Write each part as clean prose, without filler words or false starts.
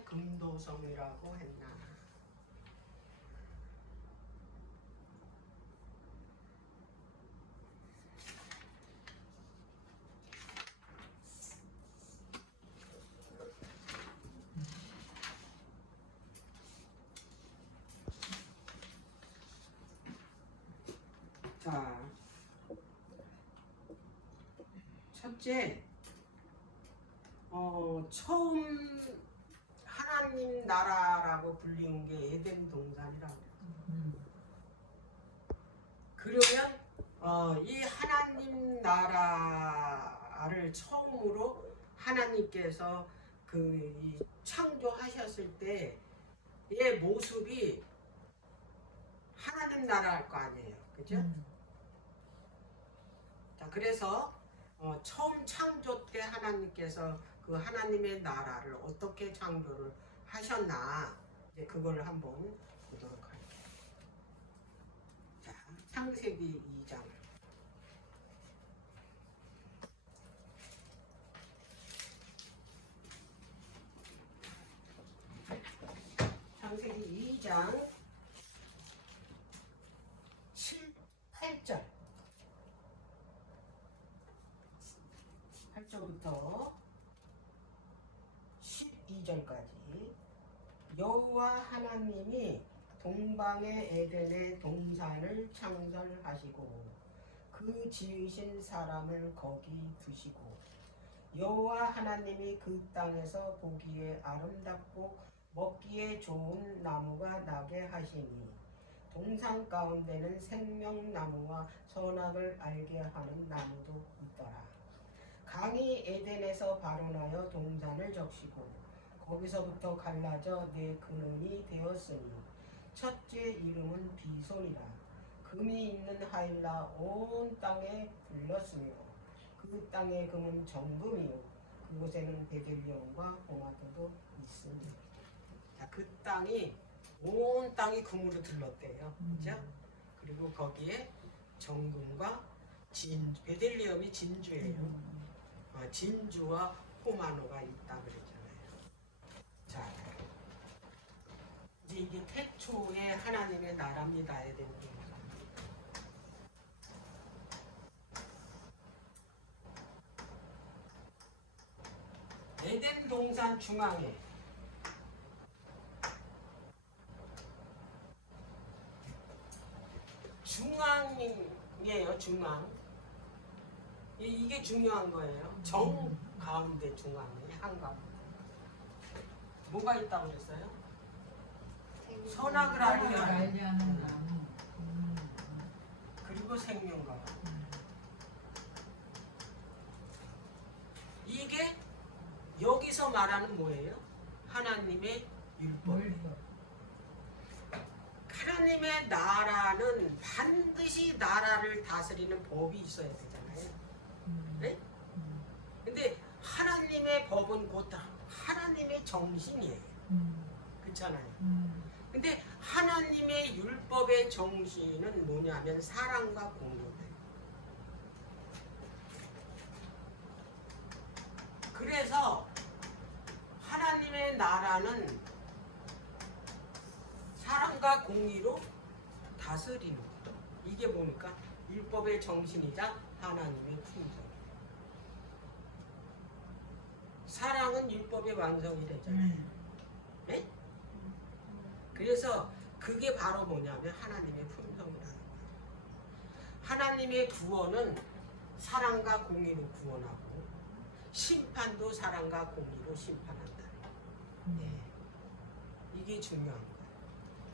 왜 금도성이라고 했나? 자, 첫째, 처음 하나님 나라라고 불리는 게 에덴 동산이라고 그래요. 그러면 이 하나님 나라를 처음으로 하나님께서 이 창조하셨을 때의 모습이 하나님 나라일 거 아니에요, 그죠? 자, 그래서 처음 창조 때 하나님께서 그 하나님의 나라를 어떻게 창조를 하셨나, 이제 그걸 한번 보도록 할게요. 자, 창세기 2장. 창세기 2장 8절. 8절부터 12절까지. 여호와 하나님이 동방의 에덴의 동산을 창설하시고 그 지으신 사람을 거기 두시고 여호와 하나님이 그 땅에서 보기에 아름답고 먹기에 좋은 나무가 나게 하시니 동산 가운데는 생명나무와 선악을 알게 하는 나무도 있더라. 강이 에덴에서 발원하여 동산을 적시고 거기서부터 갈라져 네 근원이 되었으니 첫째 이름은 비손이라. 금이 있는 하일라 온 땅에 불렀으며 그 땅의 금은 정금이요 그곳에는 베들레헴과 고마도도 있으니. 자, 그 땅이 온 땅이 금으로 들렀대요, 그죠? 그리고 거기에 정금과 베들레헴이 진주예요. 진주와 호마노가 있다 그랬잖아요. 자, 이제 이게 태초의 하나님의 나라입니다. 에덴 동산. 에덴 동산 중앙에 중앙이에요. 중앙. 이게 중요한 거예요. 정 가운데 중앙에 한가운데. 뭐가 있다고 그랬어요? 선악을 알게 하는 나무. 그리고 생명과. 이게 여기서 말하는 뭐예요? 하나님의 율법. 하나님의 나라는 반드시 나라를 다스리는 법이 있어야 되잖아요. 네? 근데 하나님의 법은 곧 하나님의 정신이에요. 그렇잖아요. 근데 하나님의 율법의 정신은 뭐냐면 사랑과 공로예요. 그래서 하나님의 나라는 사랑과 공의로 다스리는 거죠. 이게 뭡니까? 율법의 정신이자 하나님의 품성. 사랑은 율법의 완성이 되잖아요. 네? 그래서 그게 바로 뭐냐면 하나님의 품성이라는 거예요. 하나님의 구원은 사랑과 공의로 구원하고 심판도 사랑과 공의로 심판한다. 네. 이게 중요한 거예요.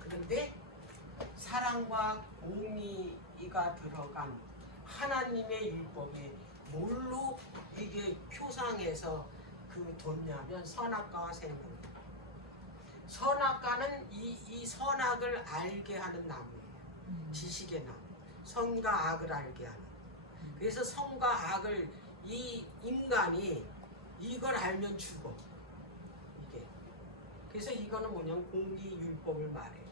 그런데 사랑과 공의가 들어간 하나님의 율법이 뭘로 이게 표상해서 뒀냐면 선악과와 생명. 선악과는 이 선악을 알게 하는 나무예요. 지식의 나무. 선과 악을 알게 하는. 그래서 선과 악을 이 인간이 이걸 알면 죽어. 이게. 그래서 이거는 뭐냐면 공기율법을 말해요.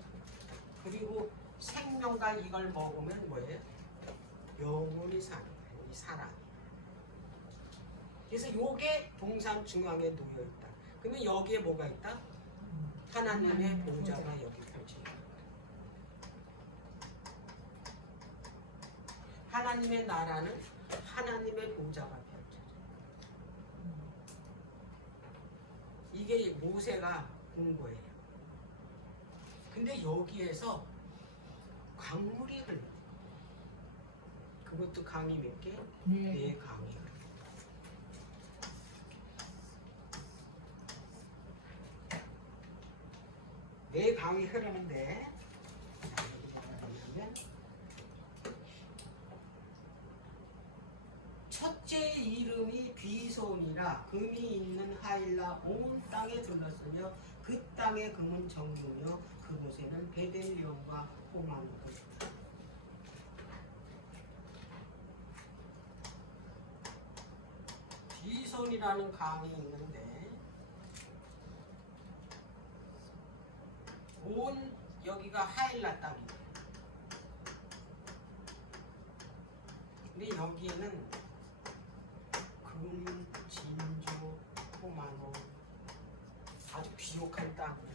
그리고 생명과 이걸 먹으면 뭐예요? 영원히 사는 거예요. 이 사랑. 그래서 요게 동산 중앙에 놓여 있다. 그러면 여기에 뭐가 있다? 하나님의 보좌가 여기 펼쳐요. 하나님의 나라는 하나님의 보좌가 펼쳐져요. 이게 모세가 본 거예요. 근데 여기에서 강물이 흘러. 그것도 강이 몇 개? 네 강이 흘러. 네 강이 흐르는데, 자, 여기 뭐가 있냐면, 첫째 이름이 비손이라 금이 있는 하일라 온 땅에 둘렀으며 그 땅의 금은 정유며 그곳에는 베델리온과 호마노가 있다. 비손이라는 강이 있는데 온 여기가 하일라 땅이에요. 근데 여기에는 금, 진주, 호마노 아주 비옥한 땅이야.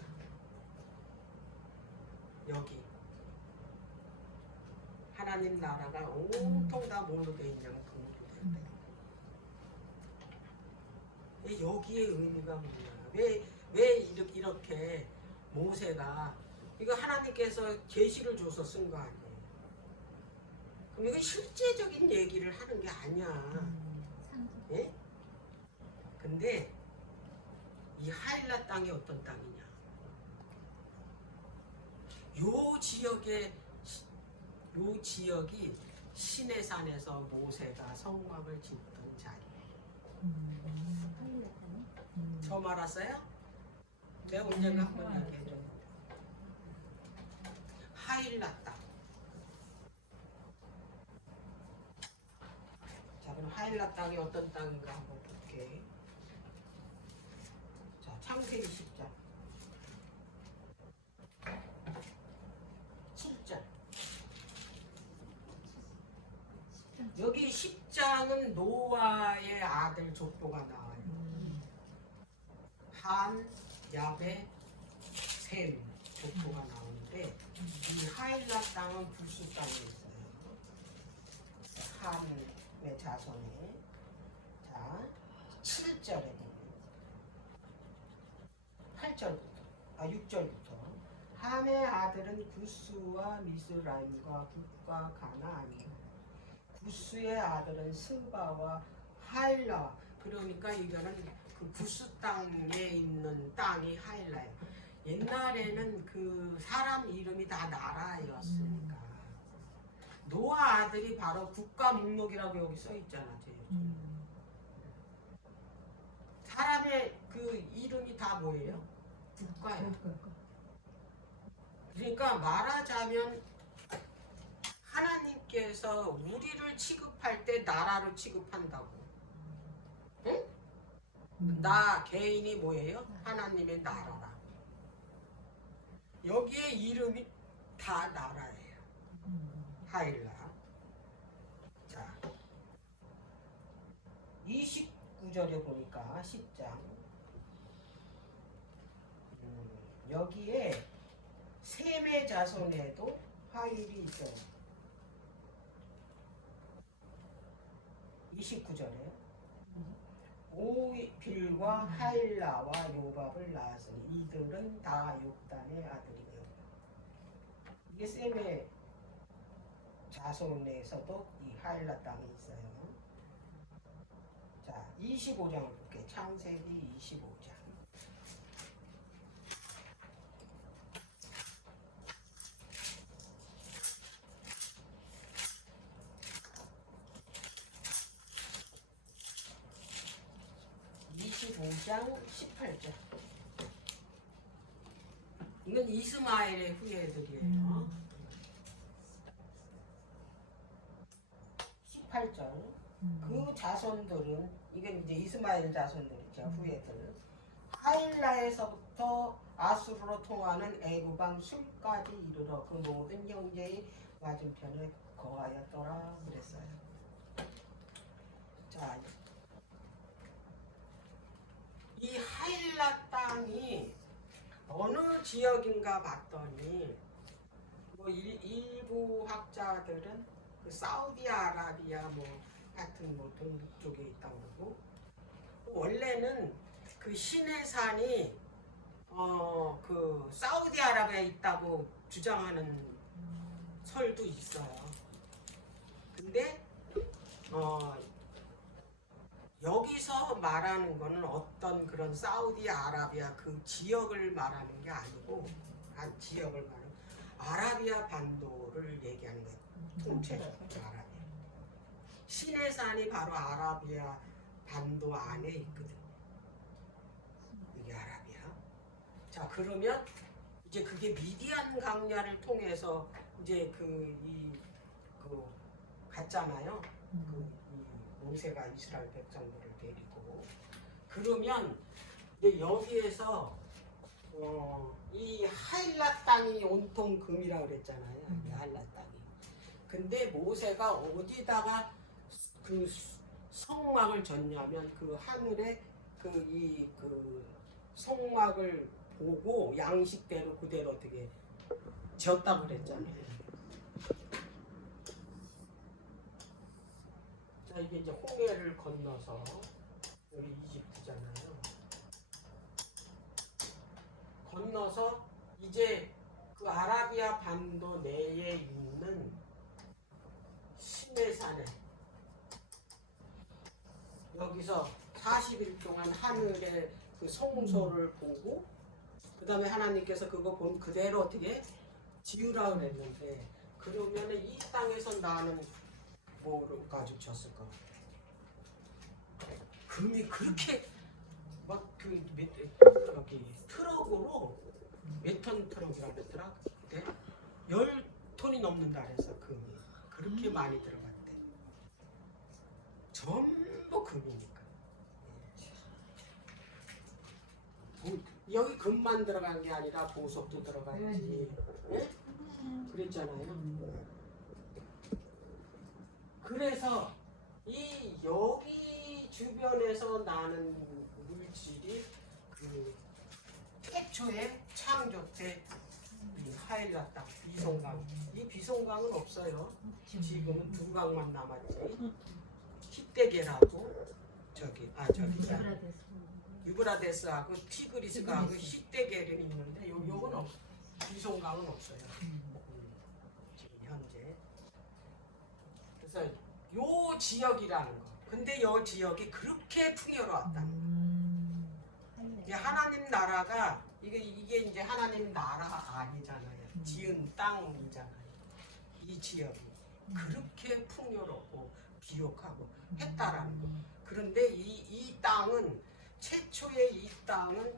여기 하나님 나라가 온통 다 뭘로 돼 있냐면 금으로 돼 있다. 여기에 의미가 뭐냐? 왜 이렇게 모세가 이거 하나님께서 계시를 줘서 쓴 거 아니에요? 그럼 이거 실제적인 얘기를 하는 게 아니야. 예? 근데 이 하일라 땅이 어떤 땅이냐? 요 지역이 시내산에서 모세가 성막을 짓던 자리예요. 처음 알았어요? 내가 언젠가 한번 얘기해줘. 하일라 땅. 자, 그럼 하일라 땅이 어떤 땅인가 한번 볼게. 자, 창세기 10장 7절. 여기 10장은 노아의 아들 족보가 나와요. 한, 야베, 셈 족보가 나오는데 이 하일라 땅은 불수 땅에 있어요. 함의 자손에. 자, 7절에 보면 6절부터 함의 아들은 구스와 미스라임과 북과 가나안이요. 구스의 아들은 스바와 하일라. 그러니까 이거는 그 구스 땅에 있는 땅이 하일라예요. 옛날에는 그 사람 이름이 다 나라였으니까. 노아 아들이 바로 국가 목록이라고 여기 써 있잖아. 사람의 그 이름이 다 뭐예요? 국가예요. 그러니까 말하자면 하나님께서 우리를 취급할 때 나라로 취급한다고. 응? 나 개인이 뭐예요? 하나님의 나라라. 여기에 이름이 다 나라예요. 하일라. 자, 29절에 보니까 10장 여기에 셈의 자손에도 하일이 있어요. 29절에 오빌과 하일라와 요밥을 낳았으니 이들은 다 욕단의 아들이며. 이게 셈의 자손에서도 이 하일라 땅이 있어요. 자, 25장을 볼게요. 창세기 25장. 장 18절. 이건 이스마엘의 후예들이에요. 18절. 그 자손들은 이건 이제 이스마엘 자손들이죠. 후예들. 하일라에서부터 아수르로 통하는 애굽왕 술까지 이르러 그 모든 형제의 맞은편에 거하였더라 그랬어요. 자, 이 하일라 땅이 어느 지역인가 봤더니 뭐 일부 학자들은 그 사우디아라비아 뭐 같은 뭐 동쪽에 있다고 그러고, 원래는 그 시내산이 그 사우디아라비아에 있다고 주장하는 설도 있어요. 근데 여기서 말하는 거는 어떤 그런 사우디아라비아 그 지역을 말하는 게 아니고, 한 지역을 말하는 아라비아 반도를 얘기하는 거예요. 통째로 아라비아. 시내산이 바로 아라비아 반도 안에 있거든요. 이게 아라비아. 자, 그러면 이제 그게 미디안 강야를 통해서 이제 갔잖아요. 이 모세가 이스라엘 백성들을 데리고. 그러면 이제 여기에서 이 하일라 땅이 온통 금이라고 그랬잖아요. 이 하일라 땅이. 근데 모세가 어디다가 그 성막을 졌냐면 그 하늘에 그 성막을 보고 양식대로 그대로 어떻게 지었다고 그랬잖아요. 자, 이게 이제 홍해를 건너서 여기 이집트잖아요. 건너서 이제 그 아라비아 반도 내에 있는 시내산에 여기서 40일 동안 하늘의 그 성소를 보고, 그 다음에 하나님께서 그거 본 그대로 어떻게 지으라 그랬는데, 그러면은 이 땅에서 나는 뭐를 가지고 졌을까? 금이 그렇게 막 여기 트럭으로 몇 톤 트럭이라고 그랬더라? 그때 10톤이 넘는다 그래서 금이 그렇게 많이 들어갔대. 전부 금이니까. 여기 금만 들어간 게 아니라 보석도 들어갔지. 네? 그랬잖아요. 그래서 이 여기 주변에서 나는 물질이 그 태초에 창조 때 이 하일라 땅 비송강, 이 비송강은 없어요. 지금은 두 강만 남았지. 히데게라고 저기 유브라데스하고 티그리스강하고 히데게는 있는데 요건 없어. 비송강은 없어요. 지금 현재. 그래서 요 지역이라는 거. 근데 요 지역이 그렇게 풍요로웠다는 거. 이제 하나님 나라가 이게 이제 하나님 나라 아니잖아요. 지은 땅이잖아요. 이 지역이 그렇게 풍요롭고 비옥하고 했다라는 거. 그런데 이 땅은 최초의 이 땅은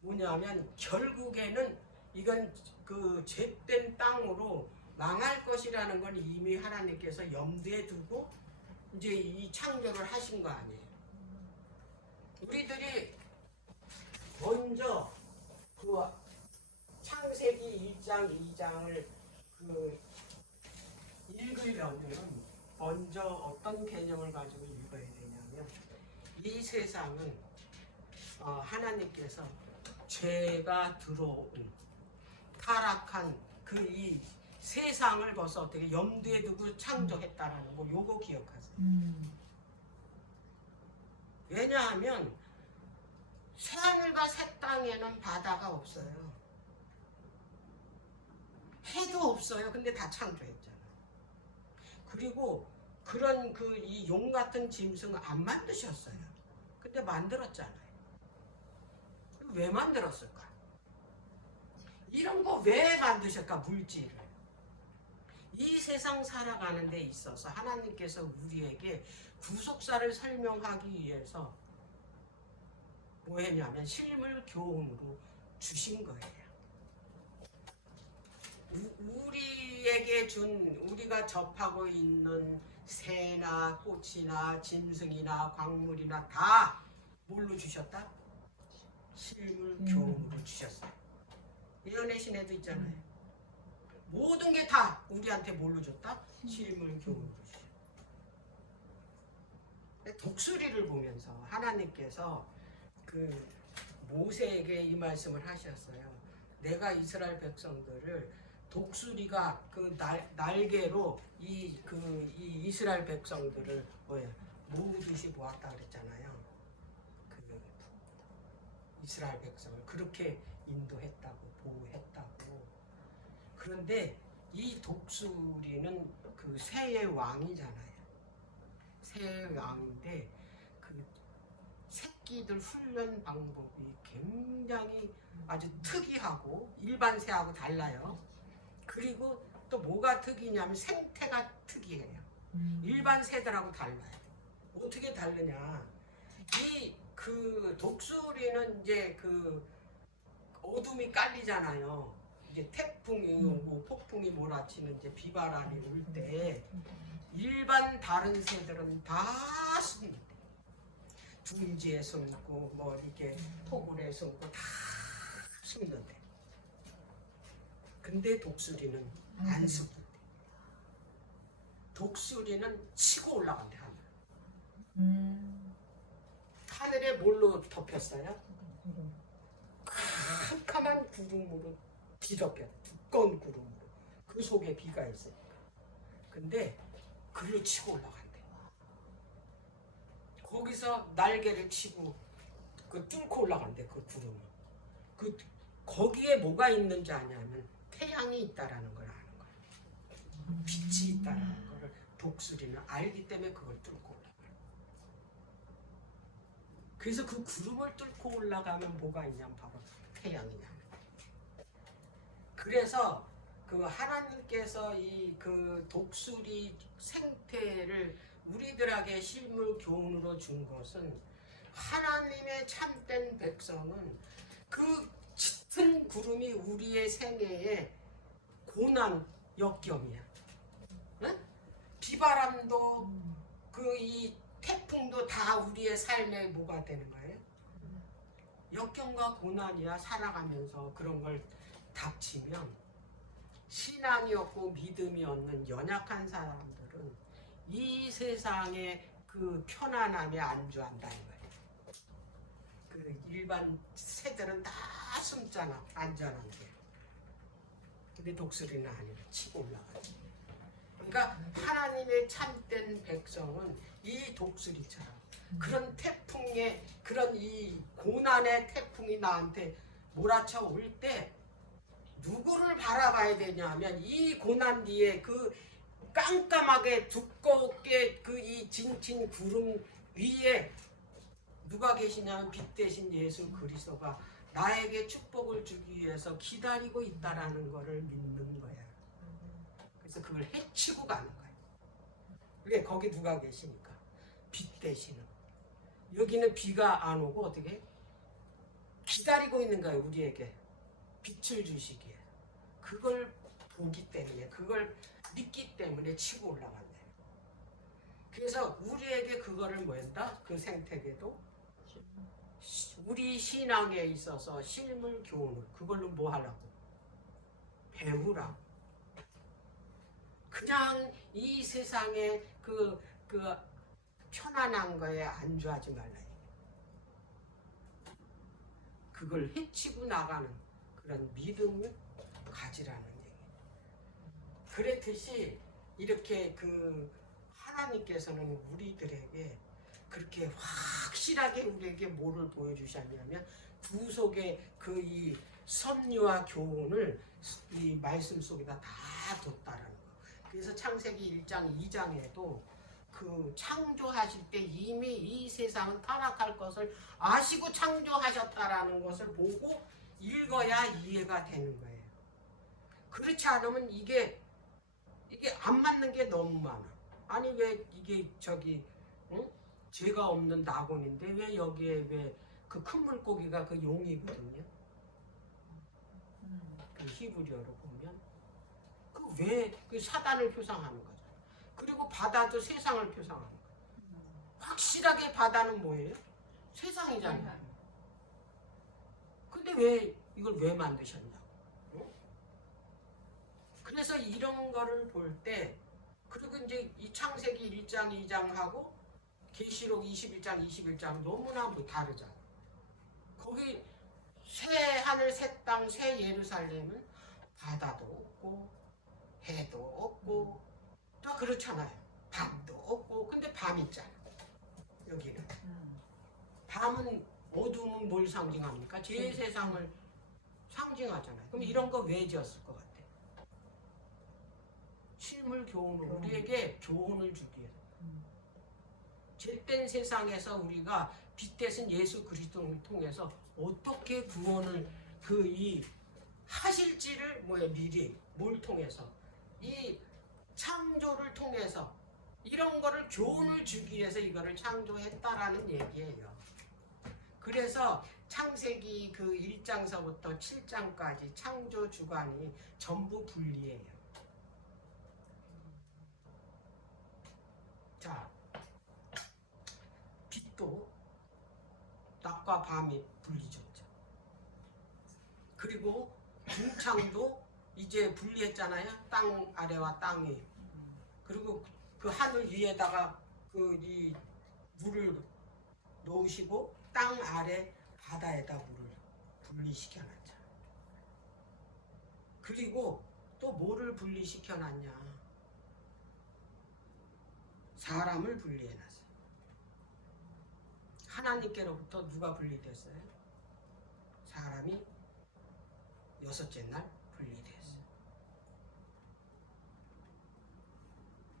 뭐냐면 결국에는 이건 그 죄된 땅으로 망할 것이라는 걸 이미 하나님께서 염두에 두고 이제 이 창조를 하신 거 아니에요. 우리들이 먼저 그 창세기 1장, 2장을 그 읽으려면 먼저 어떤 개념을 가지고 읽어야 되냐면, 이 세상은 하나님께서 죄가 들어온 타락한 그 이 세상을 벌써 어떻게 염두에 두고 창조했다라는 거, 요거 기억하세요. 왜냐하면 새하늘과 새 땅에는 바다가 없어요. 해도 없어요. 근데 다 창조했잖아요. 그리고 그런 이 용 같은 짐승을 안 만드셨어요. 근데 만들었잖아요. 왜 만들었을까? 이런 거 왜 만드셨을까? 물질을. 이 세상 살아가는 데 있어서 하나님께서 우리에게 구속사를 설명하기 위해서 뭐 했냐면 실물 교훈으로 주신 거예요. 우리에게 우리가 접하고 있는 새나 꽃이나 짐승이나 광물이나 다 뭘로 주셨다? 실물 교훈으로 주셨어요. 예언의 신에도 있잖아요. 모든 게 다 우리한테 뭘로 줬다? 실물 교훈으로 주셨어요. 독수리를 보면서 하나님께서 그 모세에게 이 말씀을 하셨어요. 내가 이스라엘 백성들을 독수리가 그 날개로 이 이스라엘 백성들을 뭐야 모으듯이 모았다 그랬잖아요. 그 이스라엘 백성을 그렇게 인도했다고 보호했다고. 그런데 이 독수리는 그 새의 왕이잖아요. 새의 왕인데 그 새끼들 훈련 방법이 굉장히 아주 특이하고 일반 새하고 달라요. 그리고 또 뭐가 특이냐면 생태가 특이해요. 일반 새들하고 달라요. 어떻게 다르냐? 이 그 독수리는 이제 그 어둠이 깔리잖아요. 이제 태풍이 오고 폭풍이 몰아치는 이제 비바람이 올 때 일반 다른 새들은 다 숨는데 둥지에 숨고 뭐 이렇게 토굴에 숨고 다 숨는데 근데 독수리는 안 숨는데 독수리는 치고 올라간대 하늘. 하늘에 뭘로 덮였어요? 캄캄한 구름으로 뒤덮여 두꺼운 구름으로 그 속에 비가 있으니까. 근데 글로 치고 올라간대. 거기서 날개를 치고 그 뚫고 올라간대 그 구름을. 그 거기에 뭐가 있는지 아냐면 태양이 있다라는 걸 아는 거야. 빛이 있다라는 거를 독수리는 알기 때문에 그걸 뚫고 올라가요. 그래서 그 구름을 뚫고 올라가면 뭐가 있냐면 바로 태양이냐. 그래서 그 하나님께서 이 그 독수리 생태를 우리들에게 실물 교훈으로 준 것은 하나님의 참된 백성은 그 짙은 구름이 우리의 생애의 고난 역경이야. 응? 비바람도 그 이 태풍도 다 우리의 삶에 뭐가 되는 거예요? 역경과 고난이야. 살아가면서 그런 걸 닥치면 신앙이 없고 믿음이 없는 연약한 사람들은 이 세상의 그 편안함에 안주한다는 거예요. 그 일반 새들은 다 숨잖아. 안전한데. 근데 독수리는 아니야. 치고 올라가지. 그러니까 하나님의 참된 백성은 이 독수리처럼 그런 태풍에 그런 이 고난의 태풍이 나한테 몰아쳐 올 때 누구를 바라봐야 되냐면 이 고난 뒤에 그 깜깜하게 두껍게 그 이 진친 구름 위에 누가 계시냐면 빛 대신 예수 그리스도가 나에게 축복을 주기 위해서 기다리고 있다라는 것을 믿는 거야. 그래서 그걸 해치고 가는 거야. 그게 거기 누가 계시니까 빛 대신은 여기는 비가 안 오고 어떻게 기다리고 있는 거예요. 우리에게 빛을 주시기에. 그걸 보기 때문에 그걸 믿기 때문에 치고 올라간다. 그래서 우리에게 그거를 뭐한다? 그 생태계도 우리 신앙에 있어서 실물 교훈을 그걸로 뭐 하라고? 배우라고. 그냥 이 세상에 그 편안한 거에 안주하지 말라. 그걸 해치고 나가는 그런 믿음을 가지라는 얘기예요. 그랬듯이 이렇게 그 하나님께서는 우리들에게 그렇게 확실하게 우리에게 뭐를 보여주셨냐면 구속의 그 이 섭리와 교훈을 이 말씀 속에다 다 뒀다라는 거. 그래서 창세기 1장 2장에도 그 창조하실 때 이미 이 세상은 타락할 것을 아시고 창조하셨다라는 것을 보고 읽어야 이해가 되는 거예요. 그렇지 않으면 이게 안 맞는 게 너무 많아. 아니 왜 이게 저기 응? 죄가 없는 낙원인데 왜 여기에 왜 그 큰 물고기가 그 용이거든요. 그 히브리어로 보면 그 왜 그 사단을 표상하는 거죠. 그리고 바다도 세상을 표상하는 거예요. 확실하게 바다는 뭐예요? 세상이잖아요. 근데 왜 이걸 왜 만드셨냐고. 그래서 이런 거를 볼 때 그리고 이제 이 창세기 1장 2장하고 계시록 21장 21장 너무나 뭐 다르잖아. 거기 새 하늘 새 땅 새 예루살렘은 바다도 없고 해도 없고 또 그렇잖아요. 밤도 없고. 근데 밤 있잖아. 여기는 밤은 어두움은 뭘 상징합니까? 제 세상을 상징하잖아요. 그럼 이런 거 왜 지었을 것 같아? 실물 교훈으로 우리에게 교훈을 주기 위해서. 죄된 세상에서 우리가 빛 대신 예수 그리스도를 통해서 어떻게 구원을 이 하실지를 미리 뭘 통해서 이 창조를 통해서 이런 거를 교훈을 주기 위해서 이거를 창조했다라는 얘기예요. 그래서 창세기 그 1장서부터 7장까지 창조 주관이 전부 분리해요. 자, 빛도 낮과 밤이 분리졌죠. 그리고 중창도 이제 분리했잖아요. 땅 아래와 땅 위. 그리고 그 하늘 위에다가 이 물을 놓으시고 땅 아래 바다에다 물을 분리시켜 놨죠. 그리고 또 뭐를 분리시켜 놨냐? 사람을 분리해 놨어요. 하나님께로부터 누가 분리됐어요? 사람이 여섯째 날 분리됐어요.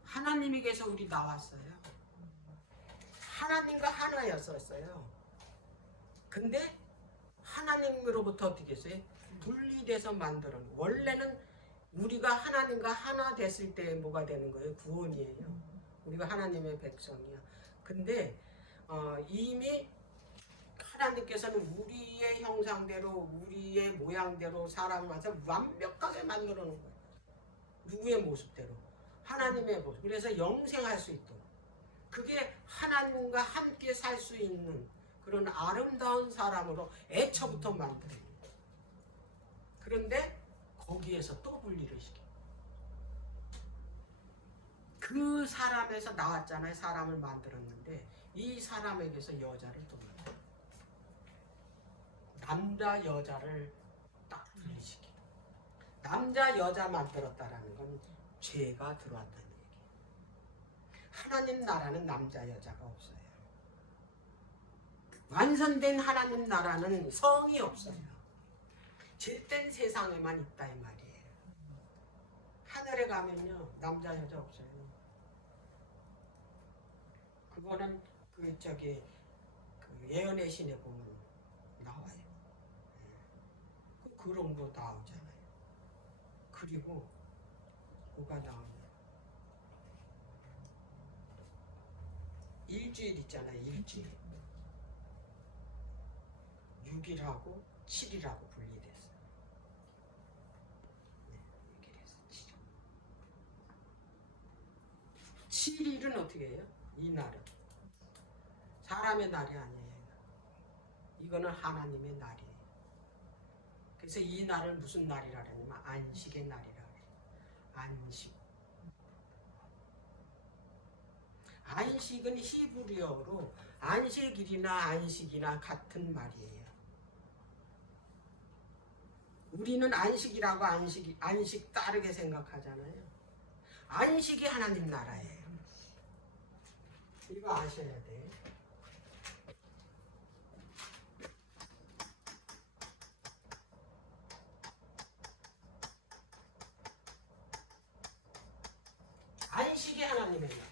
하나님에게서 우리 나왔어요. 하나님과 하나였었어요. 근데 하나님으로부터 어떻게 됐어요? 분리돼서 만들어. 원래는 우리가 하나님과 하나 됐을 때 뭐가 되는 거예요? 구원이에요. 우리가 하나님의 백성이야. 근데 이미 하나님께서는 우리의 형상대로 우리의 모양대로 사람을 와서 완벽하게 만들어 놓은 거예요. 누구의 모습대로? 하나님의 모습. 그래서 영생할 수 있도록. 그게 하나님과 함께 살 수 있는 그런 아름다운 사람으로 애초부터 만들어요. 그런데 거기에서 또 분리를 시켜요. 그 사람에서 나왔잖아요. 사람을 만들었는데 이 사람에게서 여자를 또 만들어요. 남자 여자를 딱 분리시켜요. 남자 여자 만들었다라는 건 죄가 들어왔다는 얘기예요. 하나님 나라는 남자 여자가 없어요. 완성된 하나님 나라는 성이 없어요. 죄된 세상에만 있다 이 말이에요. 하늘에 가면요 남자 여자 없어요. 그거는 그 예언의 신에 보면 나와요. 그런 거 나오잖아요. 그리고 뭐가 나오냐? 일주일 있잖아요. 일주일. 6일하고 7일하고 분리됐어요. 6일에서 7일. 7일은 어떻게 해요? 이 날은 사람의 날이 아니에요. 이거는 하나님의 날이에요. 그래서 이 날을 무슨 날이라 그러냐면 안식의 날이라 그래요. 안식. 안식은 히브리어로 안식일이나 안식이나 같은 말이에요. 우리는 안식이라고 안식 다르게 생각하잖아요. 안식이 하나님 나라예요. 이거 아셔야 돼. 안식이 하나님의 나라.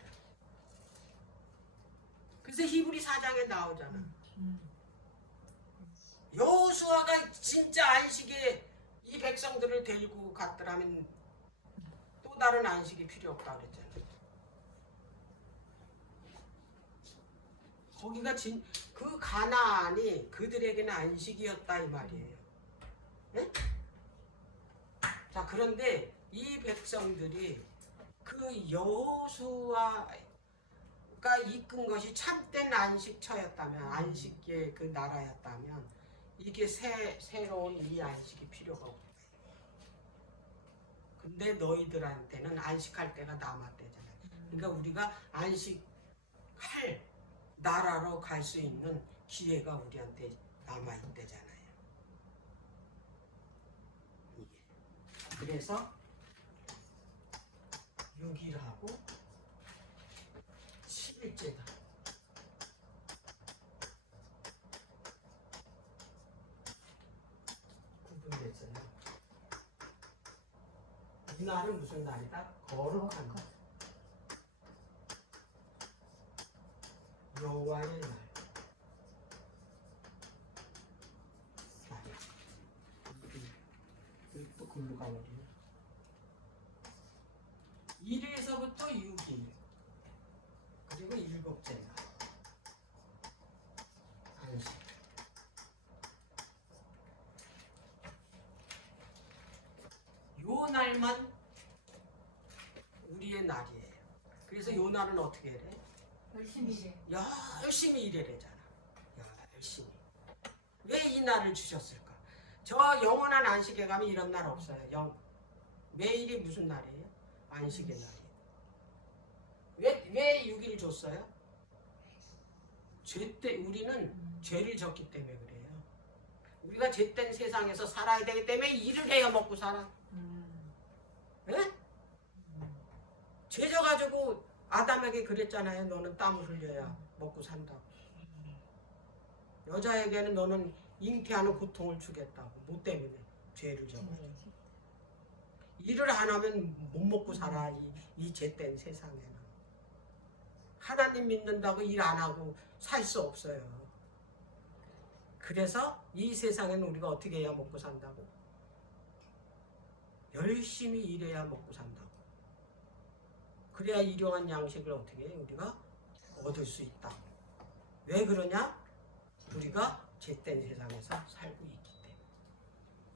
그래서 히브리 4장에 나오잖아. 여호수아가 진짜 안식에 이 백성들을 데리고 갔더라면 또 다른 안식이 필요 없다 그랬잖아. 거기가 그 가나안이 그들에게는 안식이었다 이 말이에요. 네? 자, 그런데 이 백성들이 그 여호수아가 이끈 것이 참된 안식처였다면, 안식의 그 나라였다면 이게 새로운 이 안식이 필요가 없다. 근데 너희들한테는 안식할 때가 남았대잖아요. 그러니까 우리가 안식할 나라로 갈 수 있는 기회가 우리한테 남아있대잖아요. 그래서 6일하고 10일째다. 구분됐어요. 이 날은 무슨 날이다? 거룩한 날. 여호와의 날. 또 글로 가버리네. 1일에서부터 6일 그리고 7째 날 안식. 요 날만 우리의 날이에요. 그래서 요 날은 어떻게 해? 열심히 일해. 열심히 일해야잖아. 열심히. 왜 이 날을 주셨을까? 저 영원한 안식에 가면 이런 날 없어요. 매일이 무슨 날이에요? 안식의 날이에요. 왜 6일 줬어요? 우리는 죄를 졌기 때문에 그래요. 우리가 죄된 세상에서 살아야 되기 때문에 일을 해야 먹고 살아. 예? 죄 져가지고 아담에게 그랬잖아요. 너는 땀을 흘려야 먹고 산다고. 여자에게는 너는 잉태하는 고통을 주겠다고. 뭐 때문에? 죄를 져가지고. 일을 안 하면 못 먹고 살아. 이 죄된 세상에는. 하나님 믿는다고 일 안 하고 살 수 없어요. 그래서 이 세상에는 우리가 어떻게 해야 먹고 산다고? 열심히 일해야 먹고 산다고. 그래야 일용한 양식을 어떻게 해? 우리가 얻을 수 있다. 왜 그러냐? 우리가 죄된 세상에서 살고 있기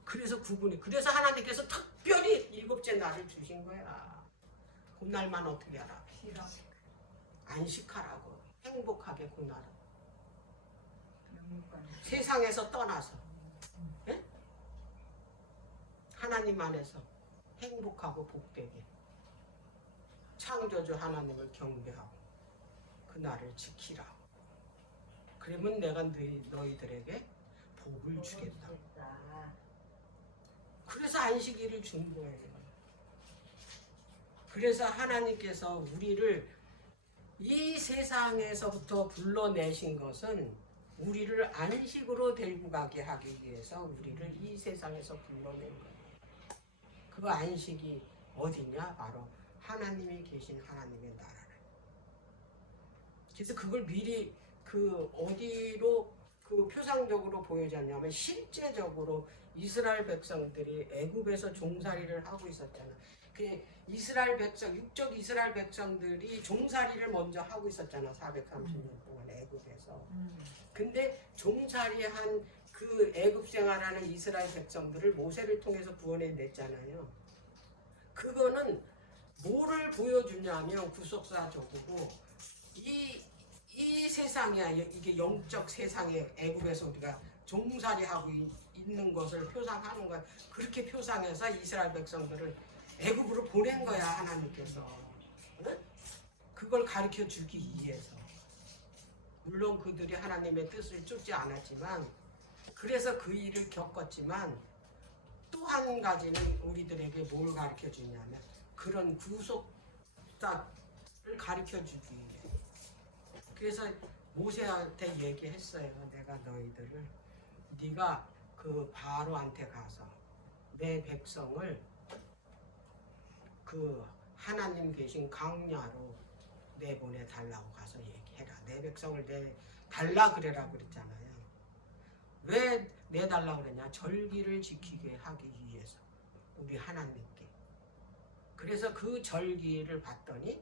때문에. 그래서 하나님께서 특별히 7째 날을 주신 거야. 그날만 어떻게 하라? 안식하라고. 행복하게 그날은. 세상에서 떠나서 네? 하나님 안에서 행복하고 복되게 창조주 하나님을 경배하고 그날을 지키라고. 그러면 내가 너희들에게 복을 주겠다. 그래서 안식일을 준 거예요. 그래서 하나님께서 우리를 이 세상에서부터 불러내신 것은 우리를 안식으로 데리고 가게 하기 위해서 우리를 이 세상에서 불러낸 거예요. 그 안식이 어디냐? 바로 하나님이 계신 하나님의 나라를. 그래서 그걸 미리 어디로 표상적으로 보여줬냐면 실제적으로 이스라엘 백성들이 애굽에서 종살이를 하고 있었잖아. 이스라엘 백성, 육적 이스라엘 백성들이 종살이를 먼저 하고 있었잖아. 430년 동안 애굽에서. 근데 종살이한 그 애굽 생활하는 이스라엘 백성들을 모세를 통해서 구원해 냈잖아요. 그거는 뭐를 보여주냐면 구속사적으로 이 세상이야. 이게 영적 세상에 애굽에서 우리가 종살이하고 있는 것을 표상하는 거야. 그렇게 표상해서 이스라엘 백성들을 애굽으로 보낸 거야, 하나님께서. 응? 그걸 가르쳐 주기 위해서. 물론 그들이 하나님의 뜻을 쫓지 않았지만, 그래서 그 일을 겪었지만, 또 한 가지는 우리들에게 뭘 가르쳐 주냐면 그런 구속사를 가르쳐 주기 위해. 그래서 모세한테 얘기했어요. 내가 너희들을, 네가 그 바로한테 가서 내 백성을 그 하나님 계신 광야로 내보내 달라고 가서 얘기해라. 내 백성을 내달라 그래라 그랬잖아요. 왜 내달라 그랬냐? 절기를 지키게 하기 위해서. 우리 하나님께. 그래서 그 절기를 봤더니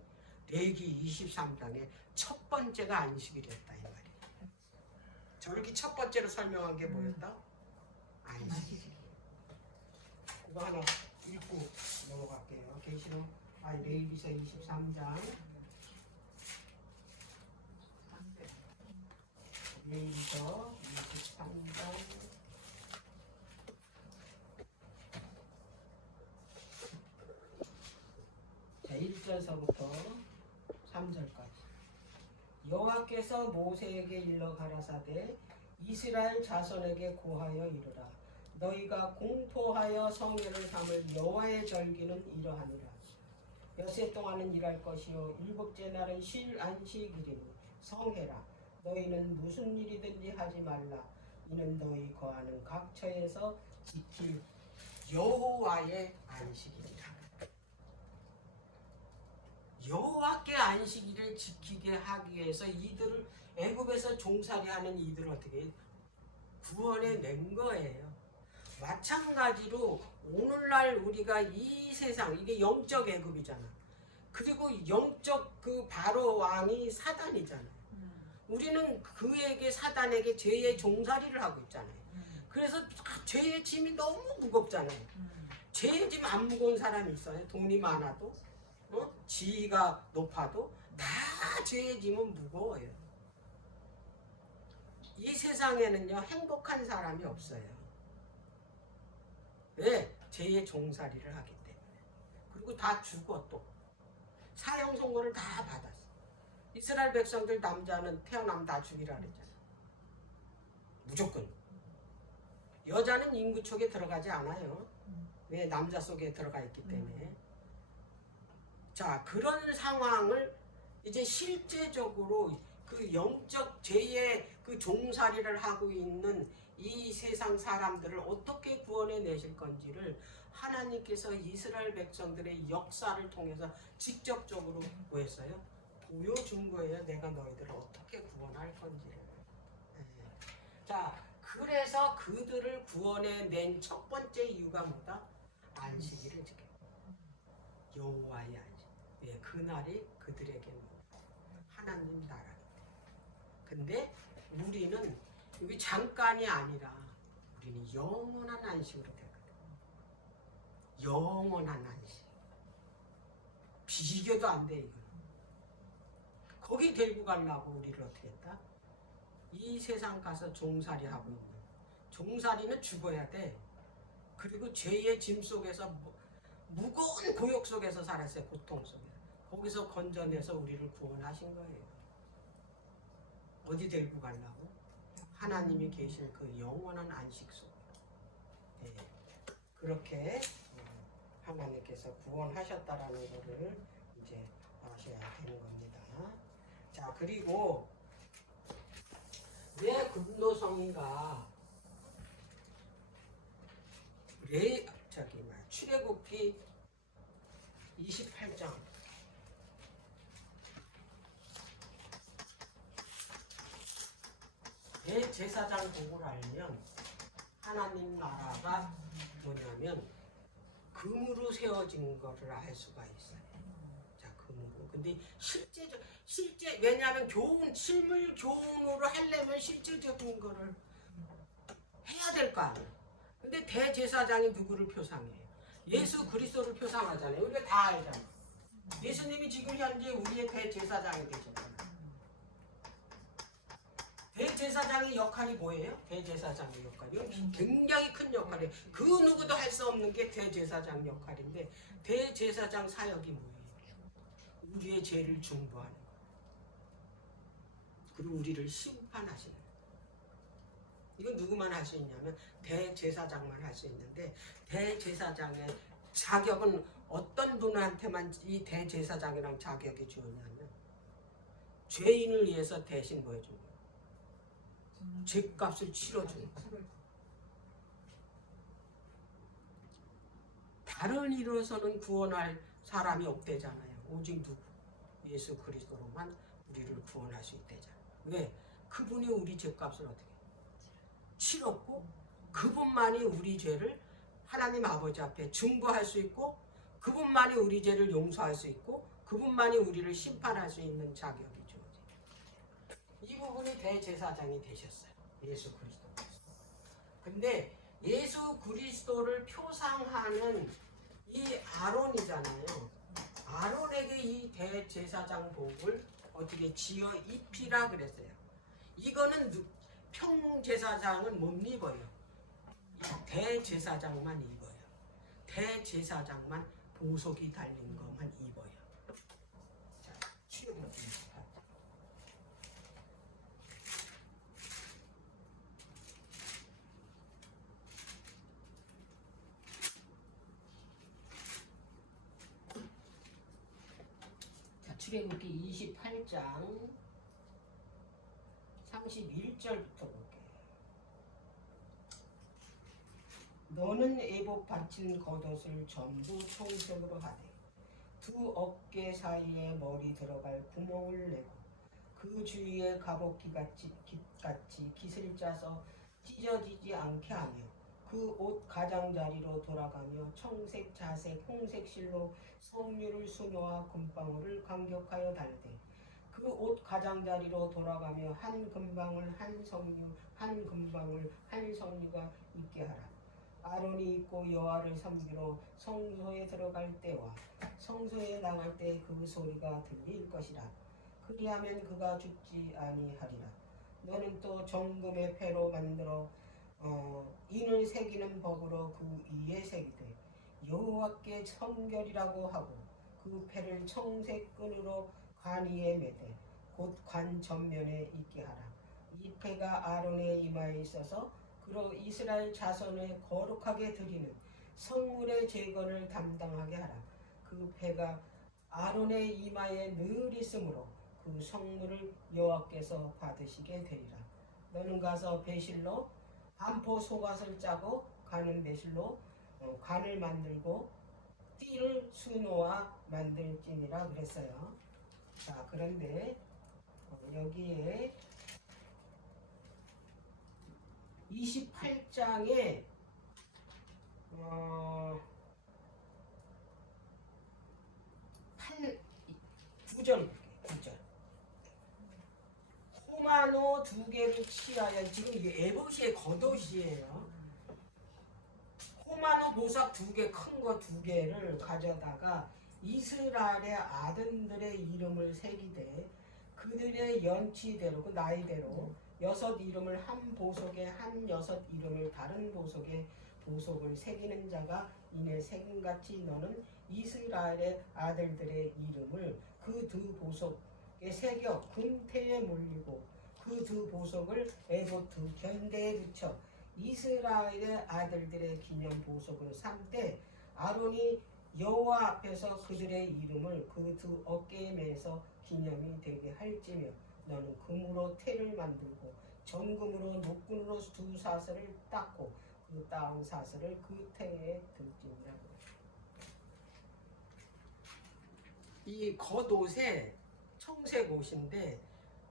레위기 23장에 첫 번째가 안식일이었다 이 말이에요. 절기 첫 번째로 설명한 게 뭐였다? 안식. 그거 하나 읽고 넘어갈게요. 계시록 레위기서 23장. 레위기서 23장. 자, 1절서부터 3절까지. 여호와께서 모세에게 일러 가라사대 이스라엘 자손에게 고하여 이르라. 너희가 공포하여 성회를 삼을 여호와의 절기는 이러하니라. 엿새 동안은 일할 것이요 일곱째 날은 쉴 안식일이니 성회라. 너희는 무슨 일이든지 하지 말라. 이는 너희 거하는 각 처에서 지킬 여호와의 안식일이라. 여호와께 안식일을 지키게 하기 위해서 이들을 애굽에서 종살이하는 이들을 어떻게 구원해 낸 거예요. 마찬가지로 오늘날 우리가 이 세상, 이게 영적 애굽이잖아. 그리고 영적 그 바로 왕이 사단이잖아. 우리는 그에게, 사단에게 죄의 종살이를 하고 있잖아요. 그래서 죄의 짐이 너무 무겁잖아요. 죄의 짐 안 무거운 사람이 있어요? 돈이 많아도, 지위가 높아도 다 죄의 짐은 무거워요. 이 세상에는요, 행복한 사람이 없어요. 왜? 죄의 종살이를 하기 때문에. 그리고 다 죽어. 또 사형 선고를 다 받았어. 이스라엘 백성들 남자는 태어나면 다 죽이라 그랬잖아. 무조건. 여자는 인구촉에 들어가지 않아요. 왜? 남자 속에 들어가 있기 때문에. 자, 그런 상황을 이제 실제적으로 그 영적 죄의 그 종살이를 하고 있는 이 세상 사람들을 어떻게 구원해 내실 건지를 하나님께서 이스라엘 백성들의 역사를 통해서 직접적으로 뭐 했어요? 보여준 거예요. 내가 너희들을 어떻게 구원할 건지를. 자, 그래서 그들을 구원해 낸 첫 번째 이유가 뭐다? 안식일을 지켜. 여호와의 안식. 예, 그날이 그들에게는 하나님 나라기 때문에. 근데 우리는 이게 잠깐이 아니라 우리는 영원한 안식으로 되거든. 영원한 안식. 비교도 안 돼, 이거. 거기 데리고 가려고 우리를 어떻게 했다? 이 세상 가서 종살이 하고 있는. 종살이는 죽어야 돼. 그리고 죄의 짐 속에서 무거운 고역 속에서 살았어요. 고통 속에서. 거기서 건져내서 우리를 구원하신 거예요. 어디 데리고 가려고? 하나님이 계실 그 영원한 안식 속에. 네. 그렇게 하나님께서 구원하셨다라는 것을 이제 아셔야 되는 겁니다. 자, 그리고 왜 금노성이가 출애굽기 28장 대제사장 복을 알면 하나님 나라가 뭐냐면 금으로 세워진 거를 알 수가 있어요. 자, 금으로. 근데 실제 왜냐하면 실물 교훈으로 하려면 실질적인 거를 해야 될 거 아니에요. 근데 대제사장이 누구를 표상해요? 예수 그리스도를 표상하잖아요. 우리가 다 알잖아요. 예수님이 지금 현재 우리의 대제사장이 되셨잖아요. 대제사장의 역할이 뭐예요? 대제사장의 역할이요? 굉장히 큰 역할이에요. 그 누구도 할 수 없는 게 대제사장 역할인데, 대제사장 사역이 뭐예요? 우리의 죄를 중보하는 거예요. 그리고 우리를 심판하시는 거예요. 이건 누구만 할 수 있냐면 대제사장만 할 수 있는데, 대제사장의 자격은 어떤 분한테만 이 대제사장이랑 자격이 주어냐면 죄인을 위해서 대신 뭐 해준 거예요? 죄값을 치러주는 거예요. 다른 이로서는 구원할 사람이 없대잖아요. 오직 누구? 예수 그리스도로만 우리를 구원할 수 있대잖아요. 왜? 그분이 우리 죄값을 어떻게 치렀고, 그분만이 우리 죄를 하나님 아버지 앞에 증거할 수 있고, 그분만이 우리 죄를 용서할 수 있고, 그분만이 우리를 심판할 수 있는 자격이 주어져요. 이 부분이 대제사장이 되셨어요. 예수 그리스도. 근데 예수 그리스도를 표상하는 이 아론이잖아요. 아론에게 이 대제사장 복을 어떻게 지어 입히라 그랬어요. 이거는 평제사장은 못 입어요. 대제사장만 입어요. 대제사장만 보석이 달린 것만 입어요. 자, 출애굽기. 출애굽기 28장 31절부터 볼게요. 너는 애복 바친 겉옷을 전부 청색으로 하되 두 어깨 사이에 머리 들어갈 구멍을 내고 그 주위에 갑옷깃같이 깃을 짜서 찢어지지 않게 하며 그 옷 가장자리로 돌아가며 청색, 자색, 홍색 실로 석류를 수놓아 금방울을 간격하여 달되 그 옷 가장자리로 돌아가며 한 금방울 한 석류 한 금방울 한 석류가 있게 하라. 아론이 입고 여호와를 섬기러 성소에 들어갈 때와 성소에 나갈 때 그 소리가 들릴 것이라. 그리하면 그가 죽지 아니하리라. 너는 또 정금의 패로 만들어 인을 새기는 법으로 그 위에 새기되 여호와께 성결이라고 하고 그 패를 청색 끈으로 관 위에 매되 곧 관 전면에 있게 하라. 이 패가 아론의 이마에 있어서 그로 이스라엘 자손을 거룩하게 드리는 성물의 제건을 담당하게 하라. 그 패가 아론의 이마에 늘 있으므로 그 성물을 여호와께서 받으시게 되리라. 너는 가서 배실로 반포 속앗을 짜고 가는 배실로 관을 만들고 띠를 수놓아 만들지니라 그랬어요. 자, 그런데 여기에 28장에 9절 호마노 2개를 취하여 지금 이게 에봇의 겉옷이에요. 호마노 보석 2개 큰 거 2개를 가져다가 이스라엘의 아들들의 이름을 새기되 그들의 연치대로 그 나이대로 6 이름을 한 보석에 한 6 이름을 다른 보석에 보석을 새기는 자가 이내 새김같이 너는 이스라엘의 아들들의 이름을 그 2 보석에 새겨 금태에 물리고 그 2 보석을 에봇 2 견대에 붙여 이스라엘의 아들들의 기념 보석으로 삼되 아론이 여호와 앞에서 그들의 이름을 그 2 어깨에 매서 기념이 되게 할지며 너는 금으로 태를 만들고 정금으로 녹군으로 2 사슬을 닦고 그 따은 사슬을 그 태에 들지니라. 이 겉옷에 청색 옷인데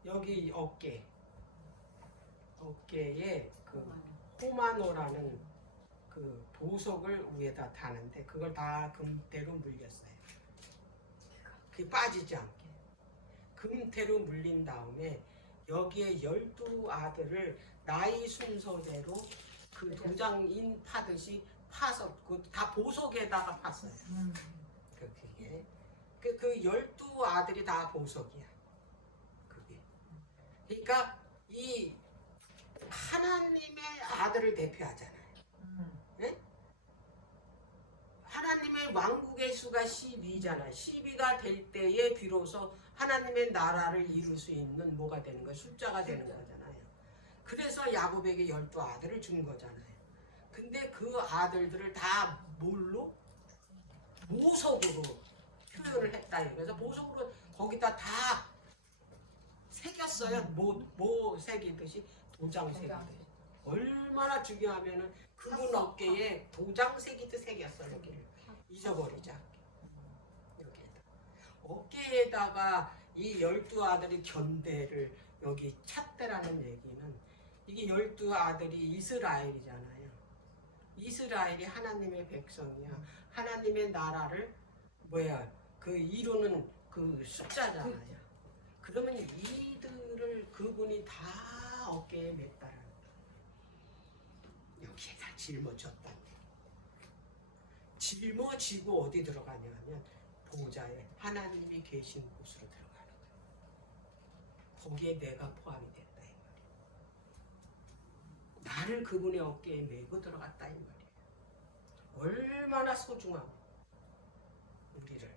여기 어깨에 그 호마노라는 그 보석을 위에다 다는데 그걸 다 금태로 물렸어요. 그게 빠지지 않게 금태로 물린 다음에 여기에 12 아들을 나이 순서대로 그 도장인 파듯이 파서 그 다 보석에다가 팠어요. 그 12 아들이 다 보석이야. 그게. 그러니까 이 하나님의 아들을 대표하잖아요. 네? 하나님의 왕국의 수가 12잖아요. 12가 될 때에 비로소 하나님의 나라를 이룰 수 있는 뭐가 되는 거예요? 숫자가 되는 거잖아요. 그래서 야곱에게 12 아들을 준 거잖아요. 근데 그 아들들을 다 뭘로? 보석으로 표현을 했다. 그래서 보석으로 거기다 다 새겼어요. 뭐 새기듯이 도장 새기듯이. 얼마나 중요하면은 그분 어깨에 도장 새기듯 새겼어요. 여기를 잊어버리지 않게. 여기에다. 어깨에다가 이 12 아들이 견대를 여기 찼대라는 얘기는 이게 12 아들이 이스라엘이잖아요. 이스라엘이 하나님의 백성이야. 하나님의 나라를 그 이루는 그 숫자잖아요. 그러면 이들을 그분이 다 어깨에 맸다라는 여기에다 짊어졌다. 짊어지고 어디 들어가냐면 보좌에 하나님이 계신 곳으로 들어가는 거예요. 거기에 내가 포함이 됐다 이 말이에요. 나를 그분의 어깨에 메고 들어갔다 이 말이에요. 얼마나 소중하고 우리를.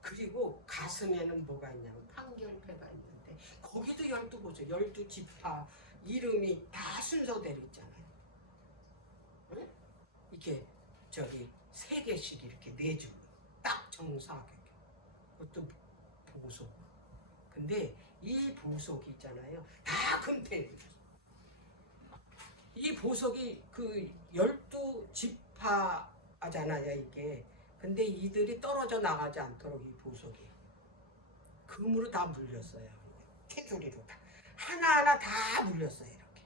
그리고 가슴에는 뭐가 있냐면 판결패가 있는데 거기도 12보죠. 12지파 이름이 다 순서대로 있잖아요. 응? 이렇게 저기 3개씩 이렇게 내주고 딱 정사하게. 그것도 보석. 근데 이 보석이 있잖아요. 다 금태예요. 이 보석이 그 12지파잖아요, 이게. 근데 이들이 떨어져 나가지 않도록 이 보석이 금으로 다 물렸어요. 테두리로 다. 하나하나 다 물렸어요, 이렇게.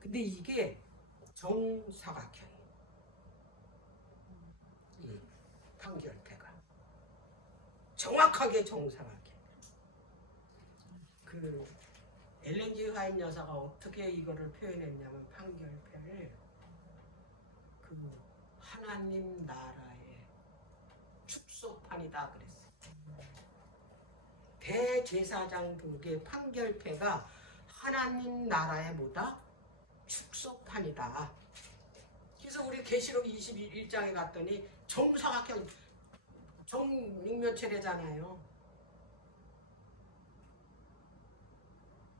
근데 이게 정사각형이에요. 이 판결패가. 정확하게 정사각형. 그 엘렌 G 화이트 여사가 어떻게 이거를 표현했냐면 판결패를 그 하나님 나라의 축소판이다 그랬어요. 대제사장복의 판결패가 하나님 나라의 뭐다? 축소판이다. 그래서 우리 계시록 21장에 갔더니 정사각형 정육면체래잖아요.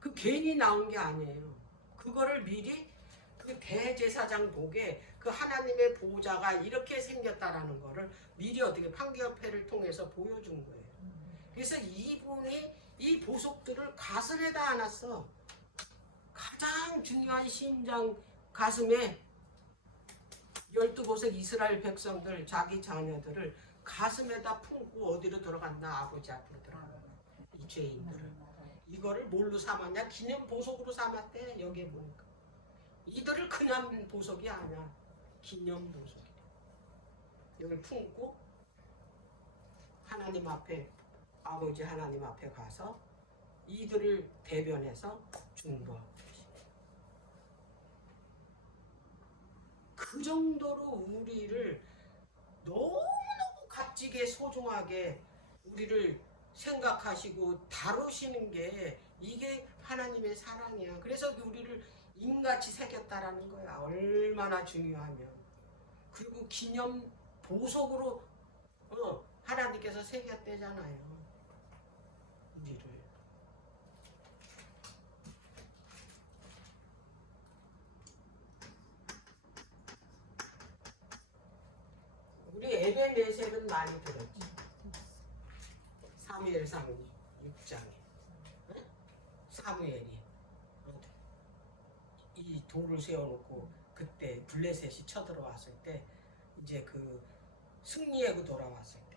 그 괜히 나온 게 아니에요. 그거를 미리 그 대제사장복에 그 하나님의 보좌가 이렇게 생겼다라는 거를 미리 어떻게 판결패를 통해서 보여준 거예요. 그래서 이분이 이 보석들을 가슴에다 안았어. 가장 중요한 심장 가슴에 12보석 이스라엘 백성들 자기 자녀들을 가슴에다 품고 어디로 들어갔나? 아버지 앞으로 들어갔나? 이 죄인들을. 이거를 뭘로 삼았냐? 기념 보석으로 삼았대. 여기에 보니까 이들을 그냥 보석이 아니야. 기념 보석이래. 여기 품고 하나님 앞에, 아버지 하나님 앞에 가서 이들을 대변해서 중보하고 계십니다. 그 정도로 우리를 너무너무 값지게 소중하게 우리를 생각하시고 다루시는 게 이게 하나님의 사랑이야. 그래서 우리를 인같이 새겼다라는 거야. 얼마나 중요하면. 그리고 기념 보석으로 하나님께서 새겼대잖아요. 우리를. 우리 에벤에셀은 많이 들었지. 사무엘상 6장에 사무엘이 이 돌을 세워놓고 그때 블레셋이 쳐들어왔을 때 이제 그 승리하고 돌아왔을 때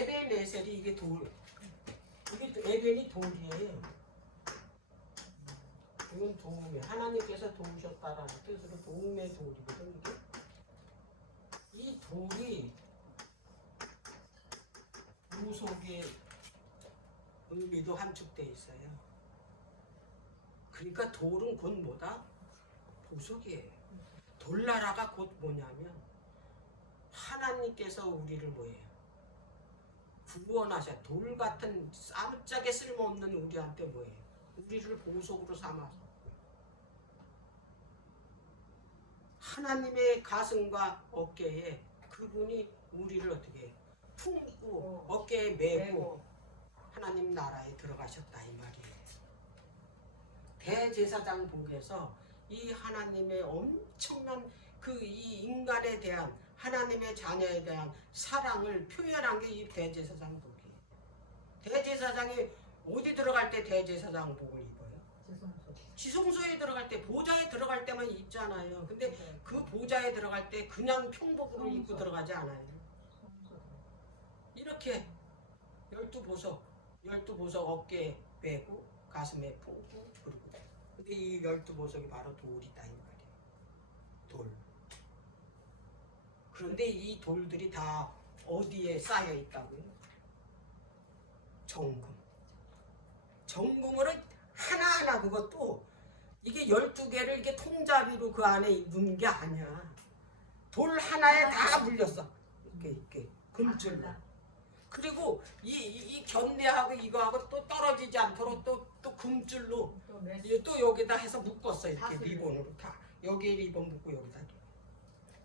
에벤에셀이 이게 돌, 이게 에벤이 돌이에요. 이건 도움이, 하나님께서 도우셨다라는 뜻으로 도움의 돌이거든. 이게 이 돌이 보석의 의미도 함축되어 있어요. 그러니까 돌은 곧 뭐다? 보석이에요. 돌나라가 곧 뭐냐면 하나님께서 우리를 뭐예요? 구원하셔. 돌 같은 아무짝에 쓸모없는 우리한테 뭐예요? 우리를 보석으로 삼아서 하나님의 가슴과 어깨에 그분이 우리를 어떻게 품고 어깨에 메고 하나님 나라에 들어가셨다 이 말이에요. 대제사장 복에서 이 하나님의 엄청난 그 이 인간에 대한 하나님의 자녀에 대한 사랑을 표현한 게 이 대제사장 복이에요. 대제사장이 어디 들어갈 때 대제사장 복을 입어요? 지성소에 들어갈 때, 보좌에 들어갈 때만 입잖아요. 근데 그 보좌에 들어갈 때 그냥 평복으로 입고 들어가지 않아요. 이렇게 12보석 어깨에 메고 가슴에 품고 그러고. 근데 이 12보석이 바로 돌이다 이 말이에요. 돌. 그런데 이 돌들이 다 어디에 쌓여 있다고요? 정금으로 하나하나. 그것도 이게 12개를 이게 통잡이로 그 안에 넣은 게 아니야. 돌 하나에 다 물렸어. 이렇게 금줄로. 그리고 이 견내하고 이거하고 또 떨어지지 않도록 또 금줄로 또 여기다 해서 묶었어. 이렇게 리본으로 다. 여기에 리본 묶고 여기다.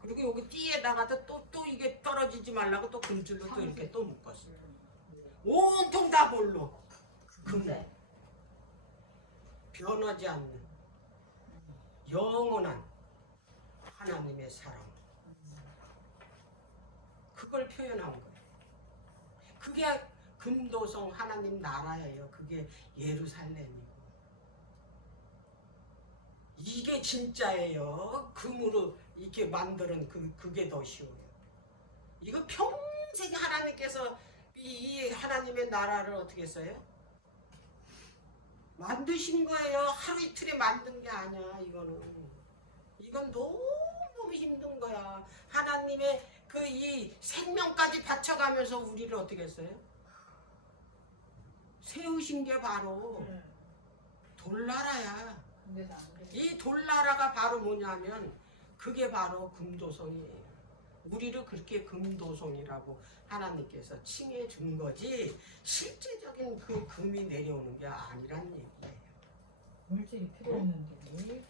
그리고 여기 띠에다가도 또 이게 떨어지지 말라고 또 금줄로 또 이렇게 또 묶었어. 온통 다 뭘로? 금에. 변하지 않는 영원한 하나님의 사랑. 그걸 표현한 거예요. 그게 금도성 하나님 나라예요. 그게 예루살렘이고. 이게 진짜예요. 금으로 이렇게 만드는 그게 더 쉬워요. 이거 평생 하나님께서 이 하나님의 나라를 어떻게 했어요? 만드신 거예요. 하루 이틀에 만든 게 아니야. 이건 너무 힘든 거야. 하나님의 그 이 생명까지 바쳐가면서 우리를 어떻게 했어요? 세우신 게 바로 돌나라야. 이 돌나라가 바로 뭐냐면 그게 바로 금도성이에요. 우리를 그렇게 금도성이라고 하나님께서 칭해 준 거지 실제적인 그 금이 내려오는 게 아니란 얘기예요. 물질이 필요 없는데.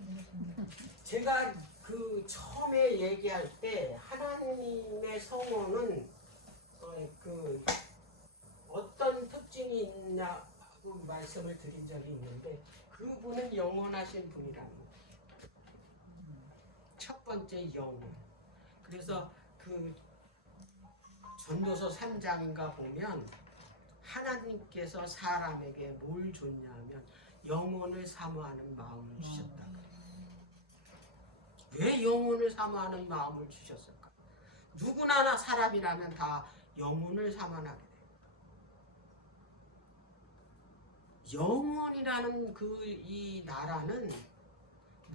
제가 그 처음에 얘기할 때 하나님의 성호는 그 어떤 특징이 있냐고 말씀을 드린 적이 있는데 그분은 영원하신 분이라는 거예요. 첫 번째 영원. 그래서 그 전도서 3장인가 보면 하나님께서 사람에게 뭘 줬냐면 영혼을 사모하는 마음을 주셨다. 왜 영혼을 사모하는 마음을 주셨을까? 누구나 사람이라면 다 영혼을 사모하게 돼요. 영혼이라는 이 나라는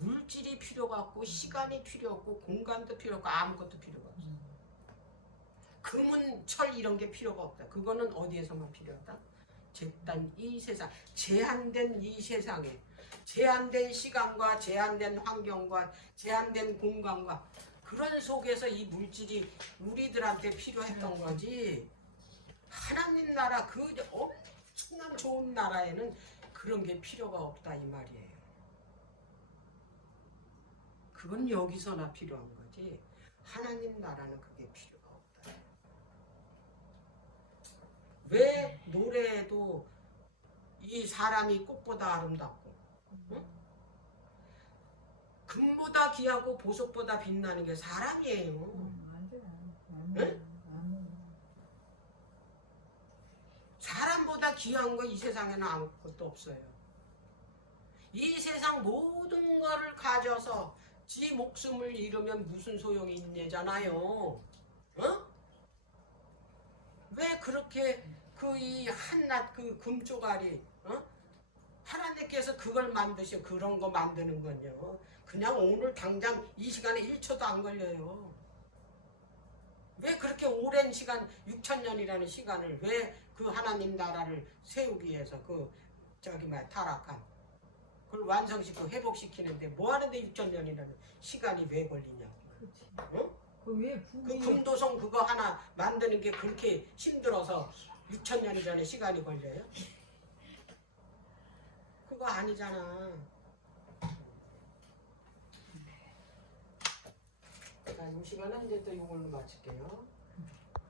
물질이 필요가 없고 시간이 필요 없고 공간도 필요 없고 아무것도 필요가 없어. 금은 철 이런 게 필요가 없다. 그거는 어디에서만 필요하다? 이 세상, 제한된 이 세상에 제한된 시간과 제한된 환경과 제한된 공간과 그런 속에서 이 물질이 우리들한테 필요했던 거지. 하나님 나라 그 엄청난 좋은 나라에는 그런 게 필요가 없다 이 말이에요. 그건 여기서나 필요한 거지. 하나님 나라는 그게 필요가 없다. 왜 노래에도 이 사람이 꽃보다 아름답고 금보다 귀하고 보석보다 빛나는 게 사람이에요. 사람보다 귀한 거 이 세상에는 아무것도 없어요. 이 세상 모든 거를 가져서 지 목숨을 잃으면 무슨 소용이 있냐잖아요. 어? 왜 그렇게 그 이 한낱 그 금조가리 하나님께서 그걸 만드셔. 그런 거 만드는 건요. 그냥 오늘 당장 이 시간에 1초도 안 걸려요. 왜 그렇게 오랜 시간 6,000년이라는 시간을 왜 그 하나님 나라를 세우기 위해서 타락한 그걸 완성시키고 회복시키는데 뭐 하는데 6,000년이라는 시간이 왜 걸리냐고. 그렇지. 응? 그 금도성 그거 하나 만드는 게 그렇게 힘들어서 6,000년이라는 시간이 걸려요? 그거 아니잖아. 자, 이 시간은 이제 또 이걸로 마칠게요.